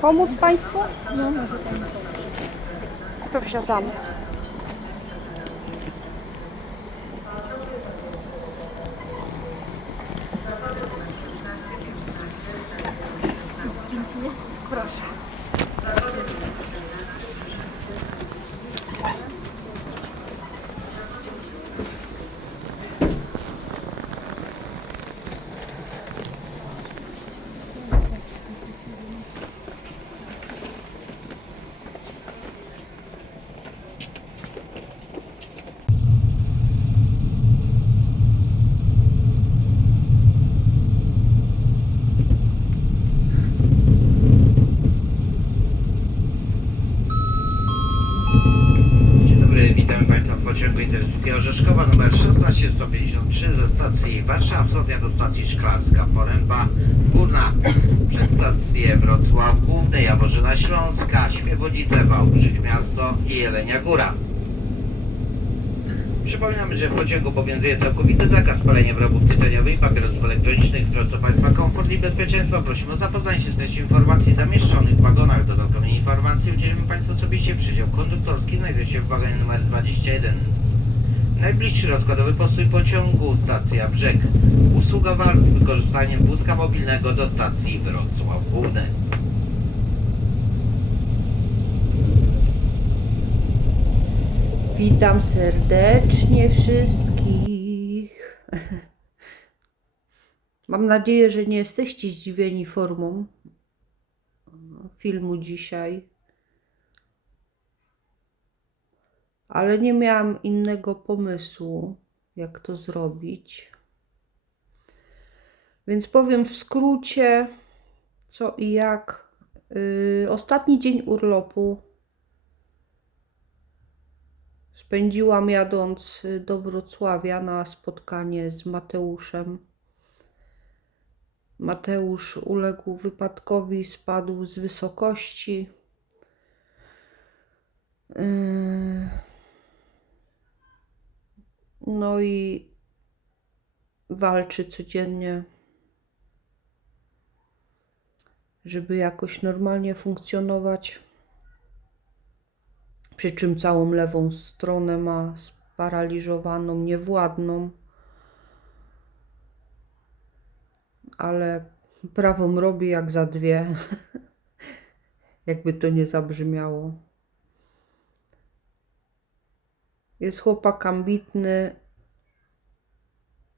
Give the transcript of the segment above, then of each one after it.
Pomóc Państwu? No, może pani To wsiadamy. Proszę. Dzień dobry, witam Państwa w Intercity Orzeszkowa numer 16153 ze stacji Warszawa Wschodnia do stacji Szklarska Poręba Górna przez stację Wrocław Główny, Jaworzyna Śląska, Świebodzice, Wałbrzych Miasto i Jelenia Góra. Przypominamy, że w pociągu obowiązuje całkowity zakaz palenia wyrobów tytoniowych i papierosów elektronicznych. W trosce Państwa komfort i bezpieczeństwo prosimy o zapoznanie się z treścią informacji zamieszczonych w wagonach. Dodatkowej informacji udzielimy Państwu osobiście. Przydział konduktorski znajduje się w wagonie numer 21. Najbliższy rozkładowy postój pociągu, stacja Brzeg. Usługa walc z wykorzystaniem wózka mobilnego do stacji Wrocław Główny. Witam serdecznie wszystkich. Mam nadzieję, że nie jesteście zdziwieni formą filmu dzisiaj. Ale nie miałam innego pomysłu, jak to zrobić. Więc powiem w skrócie, co i jak. Yy, ostatni dzień urlopu spędziłam jadąc do Wrocławia na spotkanie z Mateuszem. Mateusz uległ wypadkowi, spadł z wysokości. Yy. No i walczy codziennie, żeby jakoś normalnie funkcjonować. Przy czym całą lewą stronę ma sparaliżowaną, niewładną. Ale prawą robi jak za dwie. Jakby to nie zabrzmiało. Jest chłopak ambitny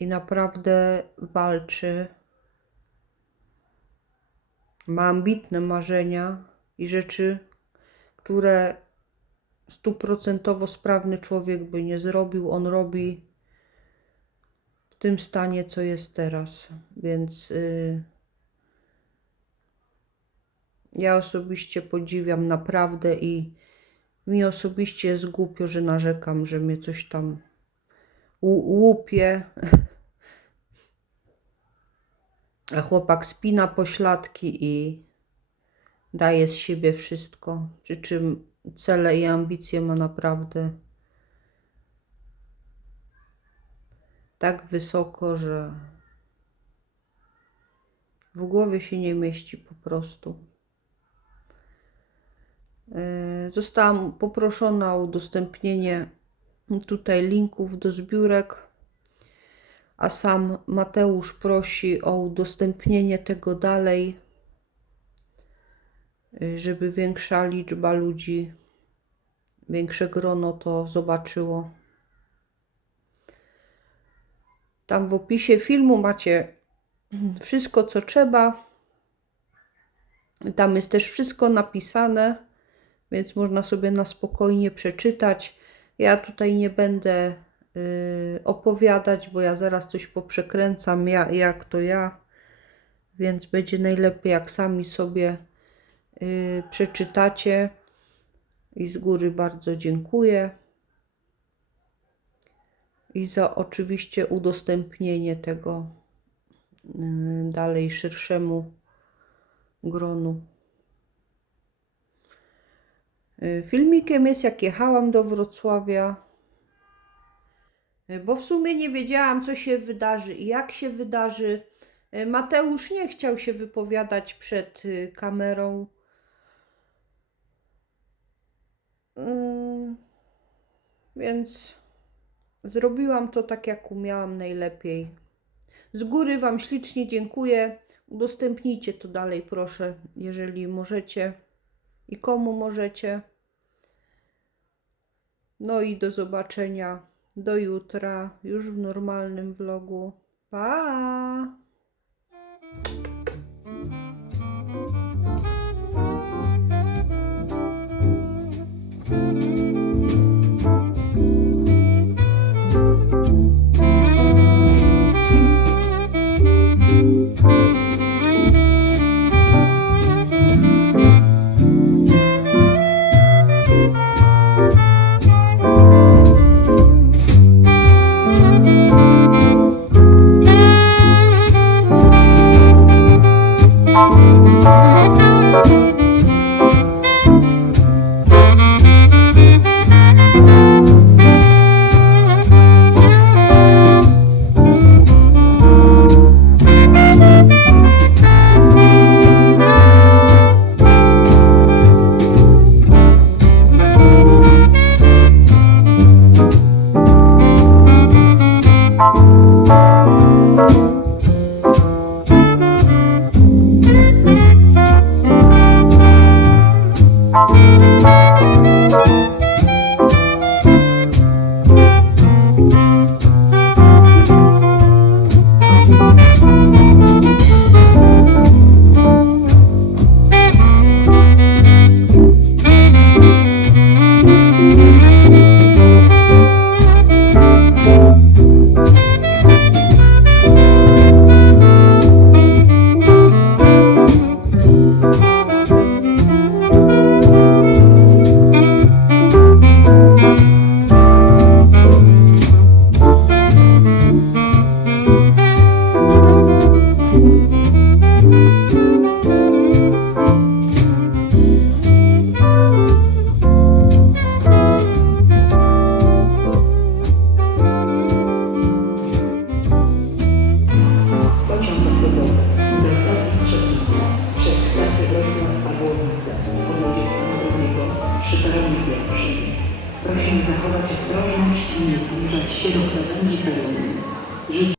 i naprawdę walczy. Ma ambitne marzenia i rzeczy, które stuprocentowo sprawny człowiek by nie zrobił. On robi w tym stanie, co jest teraz. Więc y, ja osobiście podziwiam naprawdę i mi osobiście jest głupio, że narzekam, że mnie coś tam łupie. A chłopak spina pośladki i daje z siebie wszystko. Przy czym cele i ambicje ma naprawdę tak wysoko, że w głowie się nie mieści po prostu. Yy, Zostałam poproszona o udostępnienie tutaj linków do zbiórek, a sam Mateusz prosi o udostępnienie tego dalej y, żeby większa liczba ludzi, większe grono to zobaczyło. Tam w opisie filmu macie wszystko, co trzeba. Tam jest też wszystko napisane, więc można sobie na spokojnie przeczytać. Ja tutaj nie będę y, opowiadać, bo ja zaraz coś poprzekręcam, ja, jak to ja, więc będzie najlepiej, jak sami sobie y, przeczytacie. I z góry bardzo dziękuję. I za oczywiście udostępnienie tego y, dalej szerszemu gronu. Y, filmikiem jest, jak jechałam do Wrocławia, y, bo w sumie nie wiedziałam, co się wydarzy i jak się wydarzy. Y, Mateusz nie chciał się wypowiadać przed kamerą. Mm, więc zrobiłam to tak, jak umiałam najlepiej. Z góry Wam ślicznie dziękuję. Udostępnijcie to dalej, proszę, jeżeli możecie i komu możecie. No i do zobaczenia do jutra już w normalnym vlogu. Pa!